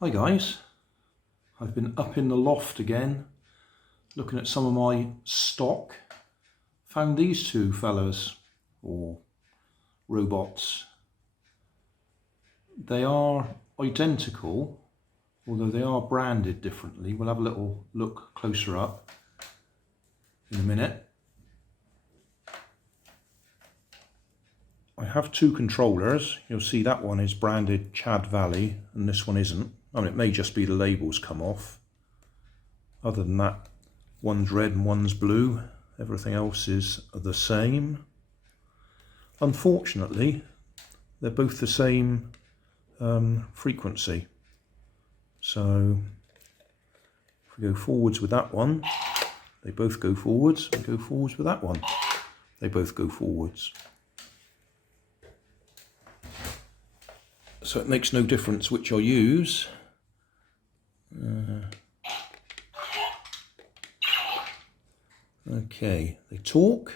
Hi guys, I've been up in the loft again looking at some of my stock. Found these two fellas, or robots. They are identical, although they are branded differently. We'll have a little look closer up in a minute. I have two controllers. You'll see that one is branded Chad Valley and this one isn't. I mean, it may just be the labels come off. Other than that, one's red and one's blue. Everything else is the same. Unfortunately, they're both the same frequency. So if we go forwards with that one, they both go forwards. We go forwards with that one, they both go forwards. So it makes no difference which I use. Okay, they talk.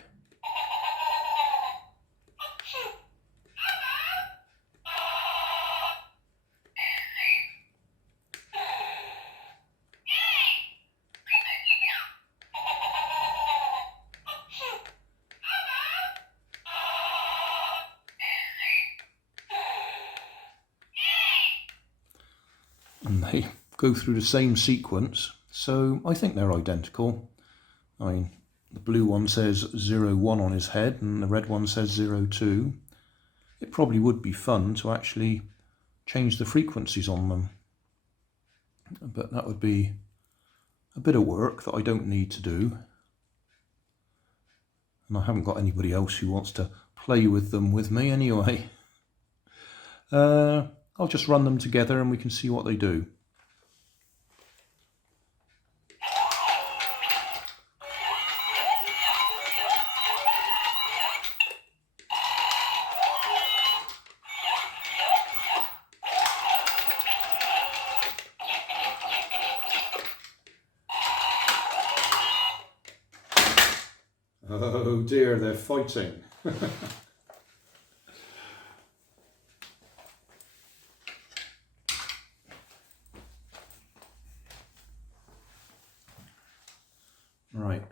And they go through the same sequence, so I think they're identical. I mean, the blue one says 01 on his head and the red one says 02. It probably would be fun to actually change the frequencies on them, but that would be a bit of work that I don't need to do, and I haven't got anybody else who wants to play with them with me anyway. I'll just run them together and we can see what they do. Oh dear, they're fighting. Right.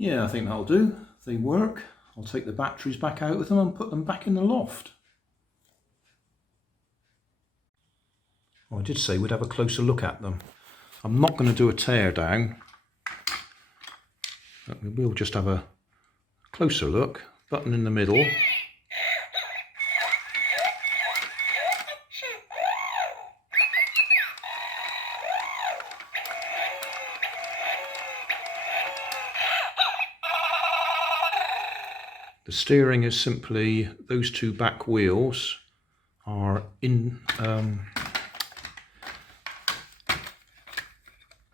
Yeah, I think that'll do. If they work, I'll take the batteries back out with them and put them back in the loft. Oh, I did say we'd have a closer look at them. I'm not going to do a tear down, but we will just have a closer look. Button in the middle. The steering is simply, those two back wheels are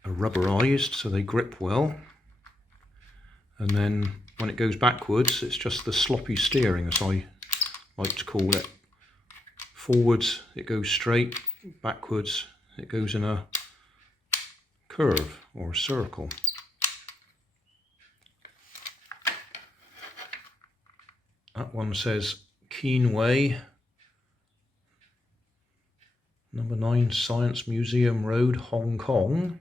rubberized, so they grip well. And then when it goes backwards, it's just the sloppy steering, as I like to call it. Forwards it goes straight, backwards it goes in a curve or a circle. That one says Keenway, number 9 Science Museum Road, Hong Kong.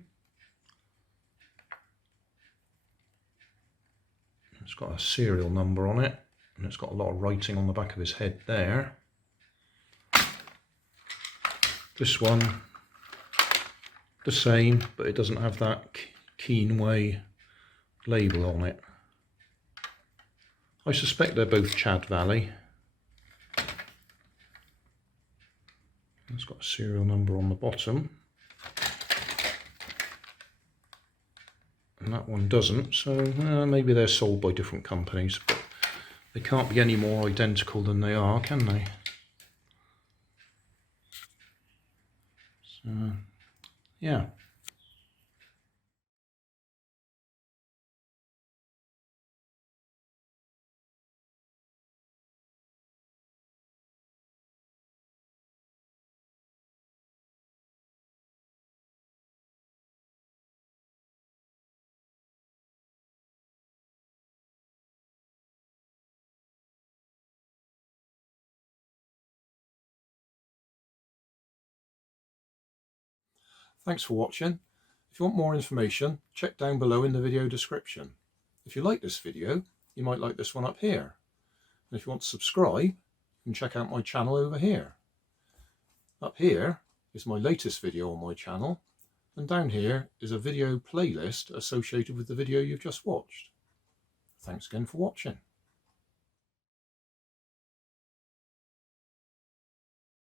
It's got a serial number on it, and it's got a lot of writing on the back of his head there. This one, the same, but it doesn't have that Keenway label on it. I suspect they're both Chad Valley. It's got a serial number on the bottom. And that one doesn't, so maybe they're sold by different companies, but they can't be any more identical than they are, can they? So, yeah. Thanks for watching. If you want more information, check down below in the video description. If you like this video, you might like this one up here. And if you want to subscribe, you can check out my channel over here. Up here is my latest video on my channel, and down here is a video playlist associated with the video you've just watched. Thanks again for watching.